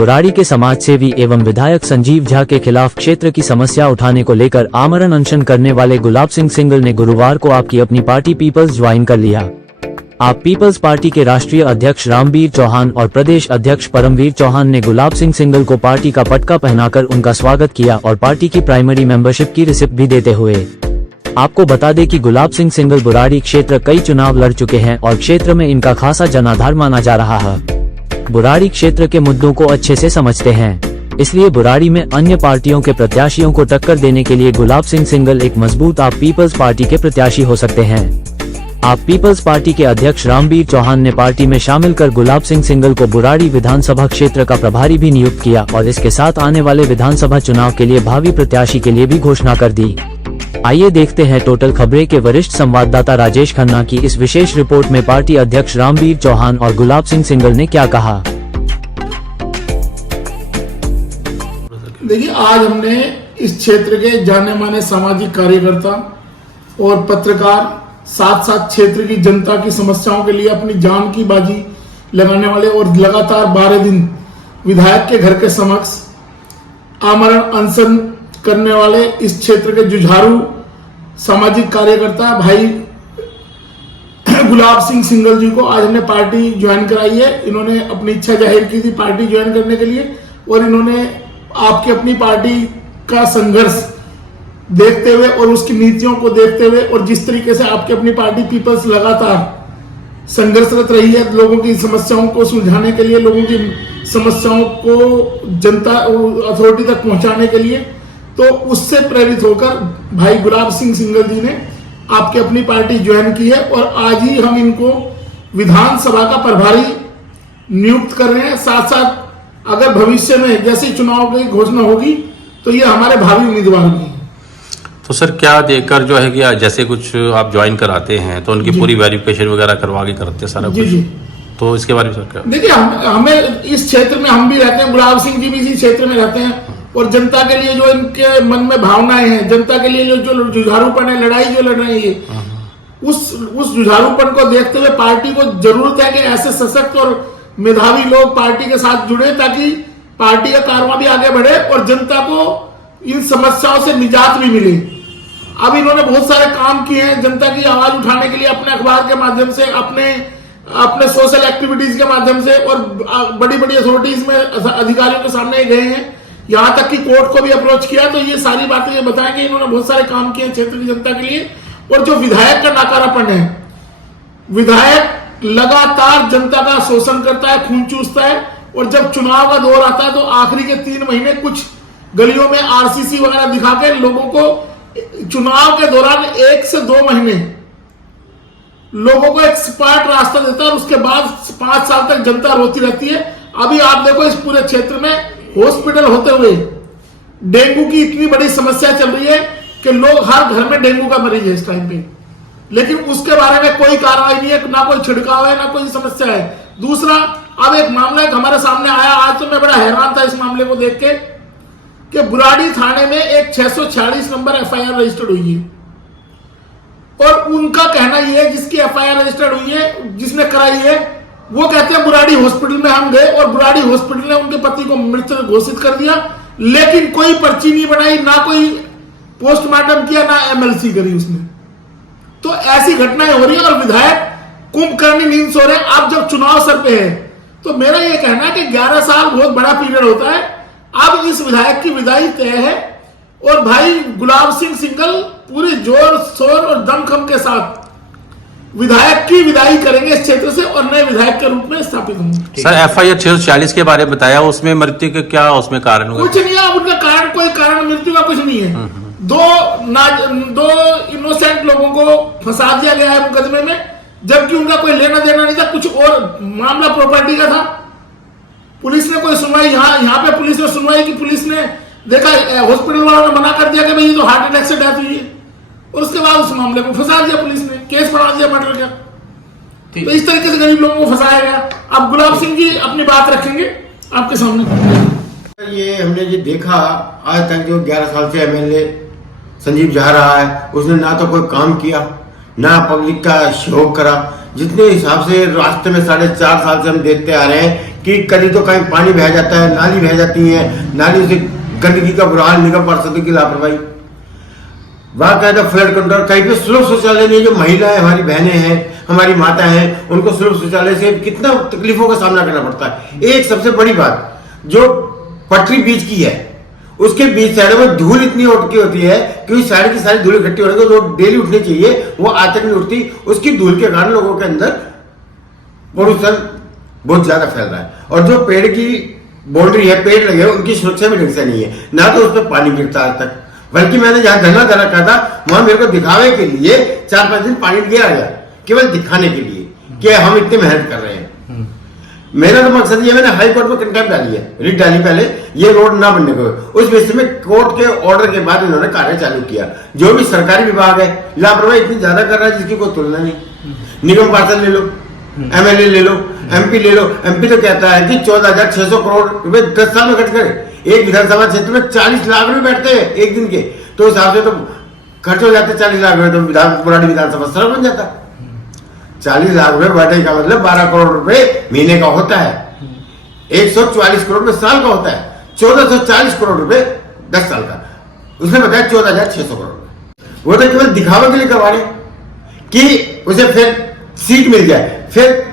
बुराड़ी के समाजसेवी एवं विधायक संजीव झा के खिलाफ क्षेत्र की समस्या उठाने को लेकर आमरण अनशन करने वाले गुलाब सिंह सिंगल ने गुरुवार को आपकी अपनी पार्टी पीपल्स ज्वाइन कर लिया। आप पीपल्स पार्टी के राष्ट्रीय अध्यक्ष रामवीर चौहान और प्रदेश अध्यक्ष परमवीर चौहान ने गुलाब सिंह सिंगल को पार्टी का पटका पहनाकर उनका स्वागत किया और पार्टी की प्राइमरी मेंबरशिप की रिसिप्ट भी देते हुए। आपको बता दें कि गुलाब सिंह सिंगल बुराड़ी क्षेत्र कई चुनाव लड़ चुके हैं और क्षेत्र में इनका खासा जनाधार माना जा रहा है। बुराड़ी क्षेत्र के मुद्दों को अच्छे से समझते हैं, इसलिए बुराड़ी में अन्य पार्टियों के प्रत्याशियों को टक्कर देने के लिए गुलाब सिंह सिंगल एक मजबूत आप पीपल्स पार्टी के प्रत्याशी हो सकते हैं। आप पीपल्स पार्टी के अध्यक्ष रामवीर चौहान ने पार्टी में शामिल कर गुलाब सिंह सिंगल को बुराड़ी विधानसभा क्षेत्र का प्रभारी भी नियुक्त किया और इसके साथ आने वाले विधानसभा चुनाव के लिए भावी प्रत्याशी के लिए भी घोषणा कर दी। आइए देखते हैं टोटल खबरें के वरिष्ठ संवाददाता राजेश खन्ना की इस विशेष रिपोर्ट में पार्टी अध्यक्ष रामवीर चौहान और गुलाब सिंह सिंगल ने क्या कहा। देखिए, आज हमने इस क्षेत्र के जाने माने सामाजिक कार्यकर्ता और पत्रकार साथ साथ क्षेत्र की जनता की समस्याओं के लिए अपनी जान की बाजी लगाने वाले और लगातार 12 दिन विधायक के घर के समक्ष आमरण अनशन करने वाले इस क्षेत्र के जुझारू सामाजिक कार्यकर्ता भाई गुलाब सिंह सिंगल जी को आज हमने पार्टी ज्वाइन कराई है। इन्होंने अपनी इच्छा जाहिर की थी पार्टी ज्वाइन करने के लिए और इन्होंने आपकी अपनी पार्टी का संघर्ष देखते हुए और उसकी नीतियों को देखते हुए और जिस तरीके से आपकी अपनी पार्टी पीपल्स लगातार संघर्षरत रही है लोगों की समस्याओं को सुलझाने के लिए, लोगों की समस्याओं को जनता अथॉरिटी तक पहुंचाने के लिए, तो उससे प्रेरित होकर भाई गुलाब सिंह सिंगल जी ने आपकी अपनी पार्टी ज्वाइन की है और आज ही हम इनको विधानसभा का प्रभारी नियुक्त कर रहे हैं। साथ साथ अगर भविष्य में जैसे चुनाव की घोषणा होगी तो ये हमारे भावी उम्मीदवार भी हैं। तो सर क्या देखकर जो है कि जैसे कुछ आप ज्वाइन कराते हैं तो उनकी पूरी वेरिफिकेशन वगैरह करवा के करते हैं सारा कुछ, तो इसके बारे में सर क्या? देखिए, हमें इस क्षेत्र में हम भी रहते हैं, गुलाब सिंह जी भी इसी क्षेत्र में रहते हैं और जनता के लिए जो इनके मन में भावनाएं हैं, जनता के लिए जो जुझारूपन है, लड़ाई जो लड़ रही है, उस जुझारूपन को देखते हुए पार्टी को जरूरत है कि ऐसे सशक्त और मेधावी लोग पार्टी के साथ जुड़े ताकि पार्टी का कारवां भी आगे बढ़े और जनता को इन समस्याओं से निजात भी मिले। अब इन्होंने बहुत सारे काम किए हैं जनता की आवाज उठाने के लिए, अपने अखबार के माध्यम से, अपने सोशल एक्टिविटीज के माध्यम से और बड़ी बड़ी अथॉरिटीज में अधिकारियों के सामने गए हैं, यहाँ तक कि कोर्ट को भी अप्रोच किया। तो ये सारी बातें ये बताएं कि इन्होंने बहुत सारे काम किए क्षेत्र की जनता के लिए। और जो विधायक का नाकारापन है, विधायक लगातार जनता का शोषण करता है, खून चूसता है और जब चुनाव का दौर आता है तो आखिरी के 3 महीने कुछ गलियों में आरसीसी वगैरह दिखा के लोगों को चुनाव के दौरान 1 से 2 महीने लोगों को एक स्पार्ट रास्ता देता है और उसके बाद 5 साल तक जनता रोती रहती है। अभी आप देखो इस पूरे क्षेत्र में हॉस्पिटल होते हुए डेंगू की इतनी बड़ी समस्या चल रही है कि लोग हर घर में डेंगू का मरीज है इस टाइम पे, लेकिन उसके बारे में कोई कार्रवाई नहीं है, ना कोई छिड़काव है, ना कोई समस्या है। दूसरा, अब एक मामला हमारे सामने आया, आज तो मैं बड़ा हैरान था इस मामले को देख के कि बुराड़ी थाने में एक 646 नंबर एफआईआर रजिस्टर्ड हुई है और उनका कहना यह है जिसकी एफआईआर रजिस्टर्ड हुई है, जिसने कराई है, वो कहते हैं बुराड़ी हॉस्पिटल में हम गए और बुराड़ी हॉस्पिटल ने उनके पति को मृत घोषित कर दिया, लेकिन कोई पर्ची नहीं बनाई, ना कोई पोस्टमार्टम किया, ना एमएलसी करी उसने। तो ऐसी घटनाएं हो रही है और विधायक कुंभकर्णी नींद सो रहे हैं। अब जब चुनाव सर पे है तो मेरा यह कहना है कि 11 साल बहुत बड़ा पीरियड होता है। अब इस विधायक की विदाई तय है और भाई गुलाब सिंह सिंगल पूरे जोर शोर और दमखम के साथ विधायक की विदाई करेंगे इस क्षेत्र से और नए विधायक के रूप में स्थापित होंगे। सर एफआईआर 646 के बारे में बताया, उसमें मृत्यु का क्या उसमें कारण हुआ? कुछ नहीं है, उनका कारण कोई कारण मृत्यु का कुछ नहीं है। दो इनोसेंट लोगों को फंसा दिया गया है मुकदमे में, जबकि उनका कोई लेना देना नहीं था, कुछ और मामला प्रॉपर्टी का था। पुलिस ने कोई सुनवाई यहाँ पे पुलिस ने सुनवाई की, पुलिस ने देखा, हॉस्पिटल वालों ने मना कर दिया कि भाई ये तो हार्ट अटैक से डेथ हुई है और उसके बाद उस मामले को फंसा दिया पुलिस ने, केस बना दिया मर्डर का। तो इस तरीके से गरीब लोगों को फंसाया गया। अब गुलाब सिंह जी अपनी बात रखेंगे आपके सामने। ये हमने ये देखा आज तक जो 11 साल से एमएलए संजीव झा रहा है, उसने ना तो कोई काम किया, ना पब्लिक का सहयोग करा। जितने हिसाब से रास्ते में 4.5 साल से हम देखते आ रहे हैं कि कभी तो कहीं पानी बह जाता है, नाली बह जाती है, नाली से गंदगी का बुरा हाल, निगम पार्षद की लापरवाही, वहां कहता फ्लड कंट्रोल, कहीं पे सुलभ शौचालय नहीं। जो महिलाएं हमारी बहनें हैं, हमारी माता हैं, उनको सुलभ शौचालय से कितना तकलीफों का सामना करना पड़ता है। एक सबसे बड़ी बात, जो पटरी बीच की है, उसके बीच साइड में धूल इतनी उठती होती है कि उस साइड की सारी धूल इकट्ठी होने को जो डेली उठनी चाहिए वो आज तक नहीं उठती। उसकी धूल के कारण लोगों के अंदर प्रदूषण बहुत ज्यादा फैल रहा है। और जो पेड़ की बाउंड्री है, पेड़ लगे हैं, उनकी सुरक्षा भी ढंग से नहीं है, ना तो उस पर पानी गिरता आज तक। बल्कि मैंने जहां धरना धरा रखा था वहां मेरे को दिखावे के लिए 4-5 दिन पानी गिरा गया, केवल दिखाने के लिए कि हम इतनी मेहनत कर रहे हैं। मेरा तो मकसद ये, मैंने हाई कोर्ट में कंटेम्प्ट डाली है, रिट डाली पहले, ये रोड ना बनने को। उस विषय में कोर्ट के ऑर्डर के बाद इन्होंने कार्य चालू किया। जो भी सरकारी विभाग है लापरवाही इतनी ज्यादा कर रहा है जिसकी कोई तुलना नहीं। निगम पार्षद ले लो, एमएलए ले लो, एमपी ले लो। एमपी तो कहता है कि 14,600 करोड़ रुपए 10 साल में खर्च करे। एक विधानसभा क्षेत्र में 40 लाख रुपए बैठते हैं एक दिन के, तो हिसाब से तो खर्च हो जाते 40 लाख रुपए, तो बुराड़ी विधानसभा सरल बन जाता। 40 लाख रुपए बैठने का मतलब 12 करोड़ रुपए महीने का होता है, 144 करोड़ रुपए साल का होता है, 1440 करोड़ रुपए 10 साल का। उसने बताया 14,600 करोड़। वो तो केवल दिखावे के लिए करवा रहे कि उसे फिर सीट मिल जाए, फिर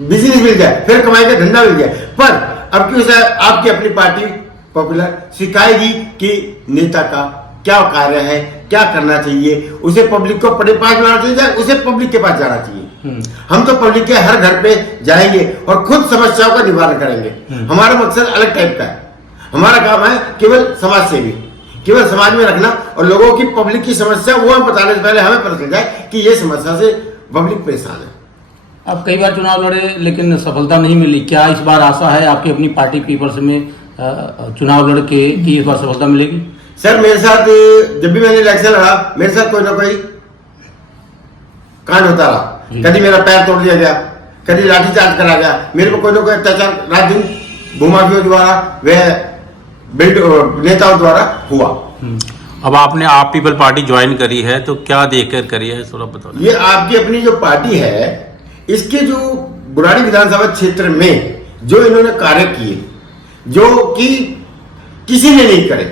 बिजनेस मिल जाए, फिर कमाई का धंधा मिल जाए। पर अब की उसे आपकी अपनी पार्टी पॉपुलर सिखाएगी कि नेता का क्या कार्य है, क्या करना चाहिए, उसे पब्लिक को पास बनाना चाहिए, उसे पब्लिक के पास जाना चाहिए। हम तो पब्लिक के हर घर पे जाएंगे और खुद समस्याओं का निवारण करेंगे। हमारा मकसद अलग टाइप का है। हमारा काम है केवल समाज सेवी, केवल समाज में रखना, और लोगों की पब्लिक की समस्या वो हम बताने से पहले हमें पता चल जाए कि ये समस्या से पब्लिक परेशान है। आप कई बार चुनाव लड़े लेकिन सफलता नहीं मिली, क्या इस बार आशा है आपकी अपनी पार्टी पीपल्स में चुनाव लड़ के कि इस बार सफलता मिलेगी? सर मेरे साथ जब भी मैंने इलेक्शन लड़ा, मेरे साथ कोई ना कोई कांड होता रहा। कभी मेरा पैर तोड़ दिया गया, कभी लाठीचार्ज करा गया, मेरे को कोई ना कोई अत्याचार रात दिन भूमाफियों द्वारा, वह नेताओं द्वारा हुआ। अब आपने आप पीपल पार्टी ज्वाइन करी है तो क्या देखकर करी है, थोड़ा बताओ। ये आपकी अपनी जो पार्टी है, इसके जो बुराड़ी विधानसभा क्षेत्र में जो इन्होंने कार्य किए, जो कि किसी ने नहीं करे,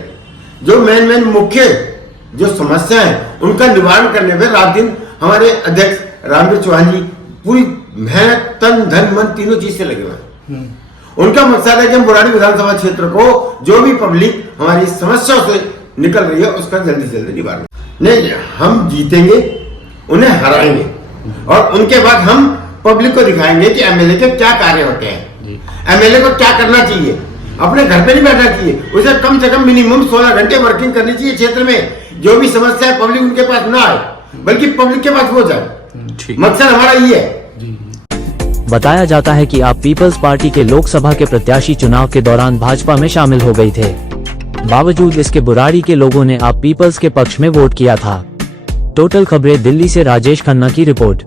जो मेन मुख्य जो समस्या है उनका निवारण करने में रात दिन हमारे अध्यक्ष रामवीर चौहान जी पूरी मेहनत, तन धन मन तीनों चीज से लगे हुए हैं। उनका मकसद है कि हम बुराड़ी विधानसभा क्षेत्र को जो भी पब्लिक हमारी समस्याओं से निकल रही है उसका जल्दी से जल्दी निवारण। नहीं, हम जीतेंगे, उन्हें हराएंगे, और उनके बाद हम पब्लिक को दिखाएंगे कि एमएलए के क्या कार्य होते हैं, एमएलए को क्या करना चाहिए। अपने घर पे नहीं बैठना चाहिए, उसे कम से कम मिनिमम 16 घंटे वर्किंग करनी चाहिए क्षेत्र में। जो भी समस्या है पब्लिक उनके पास ना आए, बल्कि पब्लिक के पास हो जाए। मकसद हमारा ये है। बताया जाता है कि आप पीपल्स पार्टी के लोकसभा के प्रत्याशी चुनाव के दौरान भाजपा में शामिल हो गई थे। बावजूद इसके बुराड़ी के लोगों ने आप पीपल्स के पक्ष में वोट किया था। टोटल खबरें दिल्ली से राजेश खन्ना की रिपोर्ट।